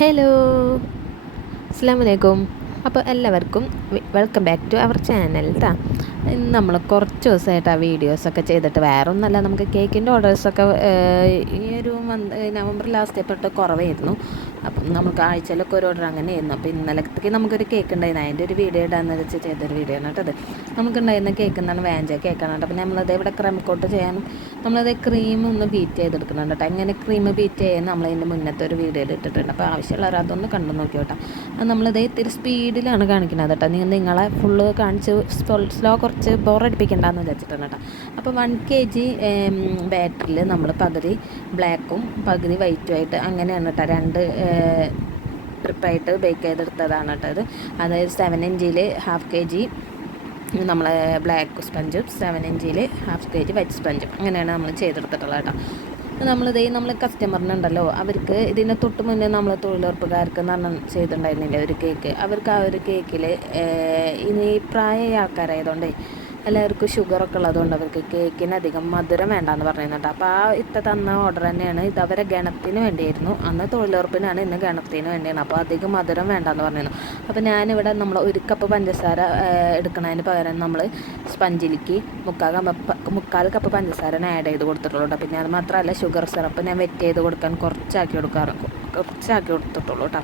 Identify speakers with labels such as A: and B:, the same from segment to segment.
A: Hello അസ്സാം വലൈക്കും അപ്പോൾ എല്ലാവർക്കും welcome back to our channel താ ഇന്ന് നമ്മൾ കുറച്ച് ദിവസമായിട്ട് ആ വീഡിയോസൊക്കെ ചെയ്തിട്ട് വേറെ ഒന്നല്ല നമുക്ക് കേക്കിന്റെ ഓർഡേഴ്സൊക്കെ ഈ ഒരു മന്ത് നവംബർ ലാസ്റ്റ് തൊട്ട് കുറവായിരുന്നു. അപ്പം നമുക്ക് ആഴ്ചയിലൊക്കെ ഒരു ഓർഡർ അങ്ങനെ ആയിരുന്നു അപ്പോൾ ഇന്നലത്തേക്ക് നമുക്കൊരു കേക്ക് ഉണ്ടായിരുന്നു. അതിന്റെ ഒരു വീഡിയോ ഇടാന്ന് വെച്ച് ചെയ്തൊരു വീഡിയോ ആണ് കേട്ടത് നമുക്കുണ്ടായിരുന്ന കേക്ക് എന്നാണ് വേഞ്ച കേക്കാണ് കേട്ടോ. അപ്പോൾ നമ്മളത് ഇവിടെ ക്രമക്കോട്ട് ചെയ്യാനും നമ്മളത് ക്രീം ഒന്ന് ബീറ്റ് ചെയ്തെടുക്കുന്നുണ്ട് കേട്ടോ. എങ്ങനെ ക്രീം ബീറ്റ് ചെയ്യാൻ നമ്മളതിന്റെ മുന്നത്തെ ഒരു വീഡിയോയിൽ ഇട്ടിട്ടുണ്ട്. അപ്പോൾ ആവശ്യമുള്ളവർ അതൊന്ന് കണ്ടു നോക്കി കേട്ടോ. അത് നമ്മളത് ഇത്തിരി സ്പീഡിലാണ് കാണിക്കുന്നത് കേട്ടോ. നിങ്ങൾ നിങ്ങളെ ഫുള്ള് കാണിച്ച് സ്ലോ കുറച്ച് ബോറടിപ്പിക്കണ്ടെന്ന് വെച്ചിട്ടുണ്ട് കേട്ടോ. അപ്പോൾ വൺ കെ ജി ബാറ്ററിൽ നമ്മൾ പകുതി ബ്ലാക്കും പകുതി വൈറ്റും ആയിട്ട് അങ്ങനെയാണ് കേട്ടോ. രണ്ട് ട്രിപ്പായിട്ട് ബേക്ക് ചെയ്തെടുത്തതാണ് കേട്ടോ അത് അതായത് സെവൻ ഇഞ്ചിൽ ഹാഫ് കെ ജി നമ്മളെ ബ്ലാക്ക് സ്പഞ്ചും സെവൻ ഇഞ്ചിൽ ഹാഫ് കെ ജി വൈറ്റ് സ്പഞ്ചും അങ്ങനെയാണ് നമ്മൾ ചെയ്തെടുത്തിട്ടുള്ളത് കേട്ടോ. നമ്മളിത് നമ്മൾ കസ്റ്റമറിനുണ്ടല്ലോ അവർക്ക് ഇതിന് തൊട്ട് മുന്നേ നമ്മൾ തൊഴിലുറപ്പുകാർക്ക് നന്നം ചെയ്തിട്ടുണ്ടായിരുന്നില്ല ഒരു കേക്ക് അവർക്ക് ആ ഒരു കേക്കിൽ ഇനി പ്രായമായ ആൾക്കാരായതുകൊണ്ടേ എല്ലാവർക്കും ഷുഗറൊക്കെ ഉള്ളതുകൊണ്ട് അവർക്ക് കേക്കിന് അധികം മധുരം വേണ്ടാന്ന് പറയുന്നുണ്ട്. അപ്പോൾ ആ ഇത്ത തന്ന ഓർഡർ തന്നെയാണ്. ഇത് അവരെ ഗണത്തിന് വേണ്ടിയായിരുന്നു. അന്ന് തൊഴിലുറപ്പിനാണ് ഇന്ന് ഗണത്തിന് വേണ്ടിയാണ്. അപ്പോൾ അധികം മധുരം വേണ്ടാന്ന് പറഞ്ഞിരുന്നു അപ്പോൾ ഞാനിവിടെ നമ്മൾ ഒരു കപ്പ് പഞ്ചസാര എടുക്കുന്നതിന് പകരം നമ്മൾ സ്പഞ്ചിലിക്ക് മുക്കാൽ കപ്പ് മുക്കാൽ കപ്പ് പഞ്ചസാര ആഡ് ചെയ്ത് കൊടുത്തിട്ടുള്ളൂ പിന്നെ അത് മാത്രമല്ല ഷുഗർ സിറപ്പ് ഞാൻ വെറ്റ് ചെയ്ത് കൊടുക്കാൻ കുറച്ചാക്കി കൊടുക്കാറ് കുറച്ചാക്കി കൊടുത്തിട്ടുള്ളൂ കേട്ടോ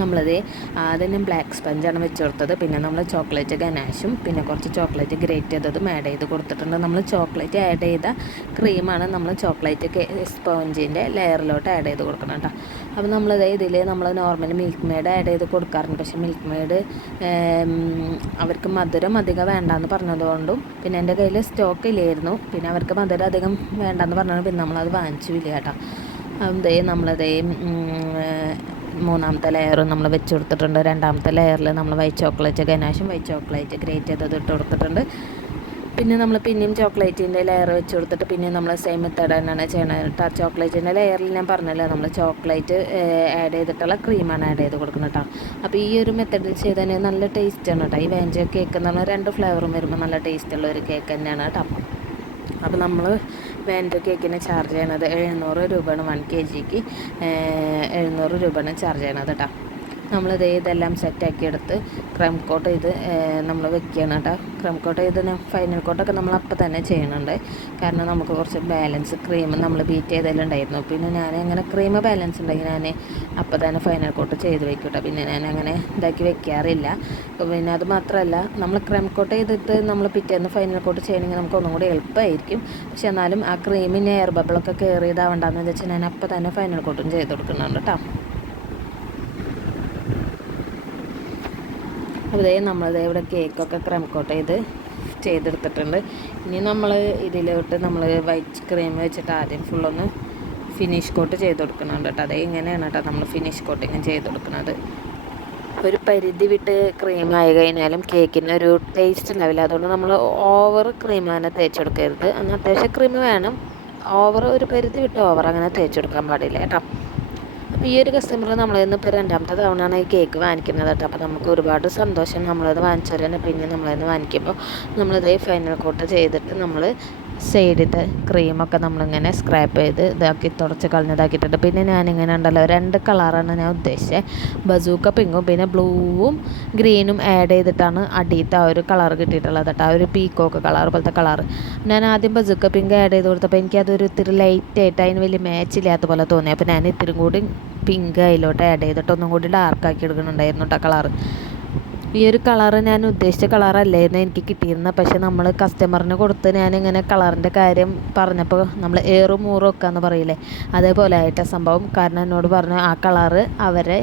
A: നമ്മളത് ആദ്യം ബ്ലാക്ക് സ്പഞ്ചാണ് വെച്ച് കൊടുത്തത്. പിന്നെ നമ്മൾ ചോക്ലേറ്റ് ഗനാഷും പിന്നെ കുറച്ച് ചോക്ലേറ്റ് ഗ്രേറ്റ് ചെയ്തതും ആഡ് ചെയ്ത് കൊടുത്തിട്ടുണ്ട്. നമ്മൾ ചോക്ലേറ്റ് ആഡ് ചെയ്ത ക്രീമാണ് നമ്മൾ ചോക്ലേറ്റ് സ്പോഞ്ചിന്റെ ലെയറിലോട്ട് ആഡ് ചെയ്ത് കൊടുക്കണം കേട്ടോ അപ്പോൾ നമ്മളത് ഇതിൽ നമ്മൾ നോർമൽ മിൽക്ക് മെയ്ഡ് ആഡ് ചെയ്ത് കൊടുക്കാറുണ്ട്. പക്ഷേ മിൽക്ക് മെയ്ഡ് അവർക്ക് മധുരം അധികം വേണ്ടാന്ന് പറഞ്ഞതുകൊണ്ടും പിന്നെ എന്റെ കയ്യിൽ സ്റ്റോക്ക് ഇല്ലായിരുന്നു. പിന്നെ അവർക്ക് മധുരം അധികം വേണ്ടാന്ന് പറഞ്ഞാൽ പിന്നെ നമ്മളത് വാങ്ങിച്ചു ഇല്ല കേട്ടോ അതേ നമ്മളതേ മൂന്നാമത്തെ ലെയറും നമ്മൾ വെച്ച് കൊടുത്തിട്ടുണ്ട്. രണ്ടാമത്തെ ലെയറിൽ നമ്മൾ വൈറ്റ് ചോക്ലേറ്റ് ഗനാശും വൈറ്റ് ചോക്ലേറ്റ് ഗ്രേറ്റ് ചെയ്തത് ഇട്ട് കൊടുത്തിട്ടുണ്ട്. പിന്നെ നമ്മൾ പിന്നെയും ചോക്ലേറ്റിന്റെ ലെയർ വെച്ച് കൊടുത്തിട്ട് പിന്നെ നമ്മൾ സെയിം മെത്തേഡ് തന്നെയാണ് ചെയ്യണത്. ചോക്ലേറ്റിന്റെ ലെയറിൽ ഞാൻ പറഞ്ഞല്ലോ നമ്മൾ ചോക്ലേറ്റ് ആഡ് ചെയ്തിട്ടുള്ള ക്രീമാണ് ആഡ് ചെയ്ത് കൊടുക്കുന്നത് കേട്ടോ അപ്പോൾ ഈ ഒരു മെത്തേഡിൽ ചെയ്തതിന് നല്ല ടേസ്റ്റാണ് കേട്ടോ ഈ വേഞ്ചോ കേക്ക് എന്ന് പറഞ്ഞാൽ രണ്ട് ഫ്ലേവറും വരുമ്പോൾ നല്ല ടേസ്റ്റുള്ള ഒരു കേക്ക് തന്നെയാണ് കേട്ടോ അപ്പോൾ നമ്മൾ വാൻഡോ കേക്കിന് ചാർജ് ചെയ്യണത് എഴുന്നൂറ് രൂപയാണ് വൺ കെ ജിക്ക് എഴുന്നൂറ് രൂപയാണ് ചാർജ് ചെയ്യണത് കേട്ടോ നമ്മളിത് ഇതെല്ലാം സെറ്റാക്കി എടുത്ത് ക്രം കോട്ട് ചെയ്ത് നമ്മൾ വെക്കുകയാണ് കേട്ടോ. ക്രം കോട്ട് ചെയ്ത് ഫൈനൽ കോട്ടൊക്കെ നമ്മൾ അപ്പം തന്നെ ചെയ്യണുണ്ട്. കാരണം നമുക്ക് കുറച്ച് ബാലൻസ് ക്രീം നമ്മൾ ബീറ്റ് ചെയ്തതിലുണ്ടായിരുന്നു പിന്നെ ഞാൻ അങ്ങനെ ക്രീം ബാലൻസ് ഉണ്ടെങ്കിൽ ഞാൻ അപ്പം തന്നെ ഫൈനൽ കോട്ട് ചെയ്ത് വെക്കും കേട്ടോ. പിന്നെ ഞാൻ അങ്ങനെ ഇതാക്കി വെക്കാറില്ല. പിന്നെ അത് മാത്രമല്ല നമ്മൾ ക്രം കോട്ട് ചെയ്തിട്ട് നമ്മൾ പിറ്റേന്ന് ഫൈനൽ കോട്ട് ചെയ്യണമെങ്കിൽ നമുക്ക് ഒന്നും കൂടി എളുപ്പമായിരിക്കും പക്ഷെ എന്നാലും ആ ക്രീമിന് എയർ ബബിളൊക്കെ കയറിയതാവണ്ടെന്ന് വെച്ചാൽ ഞാൻ അപ്പം തന്നെ ഫൈനൽ കോട്ടും ചെയ്ത് കൊടുക്കുന്നുണ്ട് കേട്ടോ. അതേ നമ്മളിതേ ഇവിടെ കേക്കൊക്കെ ക്രം കോട്ട് ചെയ്ത് ചെയ്തെടുത്തിട്ടുണ്ട്. ഇനി നമ്മൾ ഇതിലോട്ട് നമ്മൾ വൈറ്റ് ക്രീം വെച്ചിട്ട് ആദ്യം ഫുള്ളൊന്ന് ഫിനിഷ് കോട്ട് ചെയ്ത് കൊടുക്കുന്നുണ്ട് കേട്ടോ. അതേ ഇങ്ങനെയാണ് കേട്ടോ നമ്മൾ ഫിനിഷ് കോട്ടിങ് ചെയ്ത് കൊടുക്കുന്നത് ഒരു പരിധി വിട്ട് ക്രീം ആയി കഴിഞ്ഞാലും കേക്കിന് ഒരു ടേസ്റ്റ് ഉണ്ടാവില്ല. അതുകൊണ്ട് നമ്മൾ ഓവർ ക്രീം അങ്ങനെ തേച്ചെടുക്കരുത്. എന്നാൽ അത്യാവശ്യം ക്രീം വേണം. ഓവർ ഒരു പരിധി വിട്ട് ഓവർ അങ്ങനെ തേച്ചെടുക്കാൻ പാടില്ല കേട്ടോ. അപ്പോൾ ഈ ഒരു കസ്റ്റമർ നമ്മളിന്ന് ഇപ്പോൾ രണ്ടാമത്തെ തവണയാണ് ഈ കേക്ക് വാങ്ങിക്കുന്നത് കേട്ടോ. അപ്പോൾ നമുക്ക് ഒരുപാട് സന്തോഷം നമ്മളത് വാങ്ങിച്ചു തന്നെ പിന്നെ നമ്മളിന്ന് വാങ്ങിക്കുമ്പോൾ നമ്മളിത് ഫൈനൽ കോട്ട് ചെയ്തിട്ട് നമ്മൾ സൈഡിലത്തെ ക്രീമൊക്കെ നമ്മളിങ്ങനെ സ്ക്രാപ്പ് ചെയ്ത് ഇതാക്കി തുടച്ച് കളഞ്ഞതാക്കിയിട്ടുണ്ട്. പിന്നെ ഞാനിങ്ങനെ ഉണ്ടല്ലോ രണ്ട് കളറാണ് ഞാൻ ഉദ്ദേശിച്ചത് ബസൂക്ക പിങ്കും പിന്നെ ബ്ലൂവും ഗ്രീനും ആഡ് ചെയ്തിട്ടാണ് അടിയത്തെ ആ ഒരു കളർ കിട്ടിയിട്ടുള്ളത് കേട്ടോ. ആ ഒരു പീക്കോക്ക് കളർ പോലത്തെ കളർ ഞാൻ ആദ്യം ബസൂക്ക പിങ്ക് ആഡ് ചെയ്ത് കൊടുത്തപ്പോൾ എനിക്കതൊരു ഇത്തിരി ലൈറ്റായിട്ട് അതിന് വലിയ മാച്ച് ഇല്ലാത്ത പോലെ തോന്നി. അപ്പോൾ ഞാൻ ഇത്തിരി കൂടി പിങ്ക് അതിലോട്ട് ആഡ് ചെയ്തിട്ട് ഒന്നും കൂടി ഡാർക്കാക്കി എടുക്കുന്നുണ്ടായിരുന്നു കേട്ടോ കളറ്. ഈ ഒരു കളറ് ഞാൻ ഉദ്ദേശിച്ച കളറല്ലായിരുന്നു എനിക്ക് കിട്ടിയിരുന്നത്. പക്ഷെ നമ്മൾ കസ്റ്റമറിന് കൊടുത്ത് ഞാനിങ്ങനെ കളറിന്റെ കാര്യം പറഞ്ഞപ്പോൾ നമ്മൾ ഏറും മൂറും ഒക്കെ എന്ന് പറയില്ലേ? അതേപോലെ ആയിട്ട് സംഭവം. കാരണം എന്നോട് പറഞ്ഞു ആ കളറ് അവരെ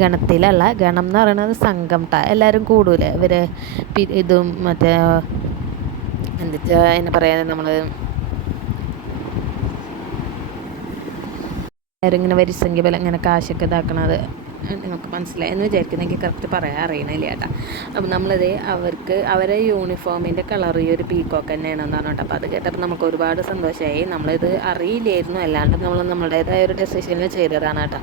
A: ഗണത്തിലല്ല ഗണം എന്ന് പറയുന്നത് സംഘം ട എല്ലാവരും കൂടൂലേ? ഇവർ ഇതും മറ്റേ എന്താ എന്നെ പറയാൻ നമ്മൾ ഇങ്ങനെ വരിസംഖ്യ പോലെ ഇങ്ങനെ കാശൊക്കെ ഇതാക്കണത്. നിങ്ങൾക്ക് മനസ്സിലായി എന്ന് വിചാരിക്കുന്നു. എനിക്ക് കറക്റ്റ് പറയാൻ അറിയണില്ല ചേട്ടാ അപ്പം നമ്മളത് അവർക്ക് അവരെ യൂണിഫോമിന്റെ കളർ ഈ ഒരു പീക്കോക്ക് തന്നെയാണെന്ന് പറഞ്ഞിട്ട് അപ്പോൾ അത് കേട്ടപ്പോൾ നമുക്ക് ഒരുപാട് സന്തോഷമായി. നമ്മളിത് അറിയില്ലായിരുന്നു. അല്ലാണ്ട് നമ്മൾ നമ്മുടേതായ ഒരു ഡെസിഷനിൽ ചെയ്തതാണ് കേട്ടോ.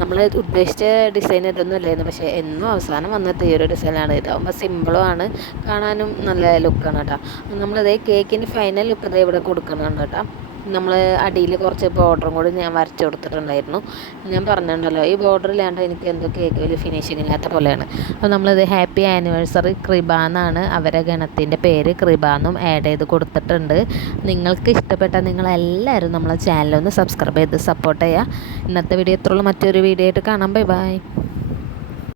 A: നമ്മൾ ഉദ്ദേശിച്ച ഡിസൈൻ ഇതൊന്നും അല്ലായിരുന്നു പക്ഷേ എന്നും അവസാനം വന്നത് ഈ ഒരു ഡിസൈനാണ് ഇതാകുമ്പോൾ സിമ്പിളും ആണ്. കാണാനും നല്ല ലുക്കാണ് കേട്ടോ. നമ്മളിത് കേക്കിന്റെ ഫൈനൽ ലുക്ക് ഇവിടെ കൊടുക്കണം കേട്ടോ. നമ്മൾ അടിയിൽ കുറച്ച് ബോർഡറും കൂടി ഞാൻ വരച്ച് കൊടുത്തിട്ടുണ്ടായിരുന്നു. ഞാൻ പറഞ്ഞിട്ടുണ്ടല്ലോ ഈ ബോർഡർ ഇല്ലാണ്ട് എനിക്ക് എന്തോ കേക്ക് വലിയ ഫിനിഷിംഗ് ഇല്ലാത്ത പോലെയാണ്. അപ്പോൾ നമ്മളിത് ഹാപ്പി ആനിവേഴ്സറി കൃപ എന്നാണ് അവരെ ഗണത്തിന്റെ പേര്. കൃപ എന്നും ആഡ് ചെയ്ത് കൊടുത്തിട്ടുണ്ട്. നിങ്ങൾക്ക് ഇഷ്ടപ്പെട്ട നിങ്ങളെല്ലാവരും നമ്മളെ ചാനലൊന്ന് സബ്സ്ക്രൈബ് ചെയ്ത് സപ്പോർട്ട് ചെയ്യുക. ഇന്നത്തെ വീഡിയോ ഇത്രയുള്ള. മറ്റൊരു വീഡിയോ ആയിട്ട് കാണാം. Bye bye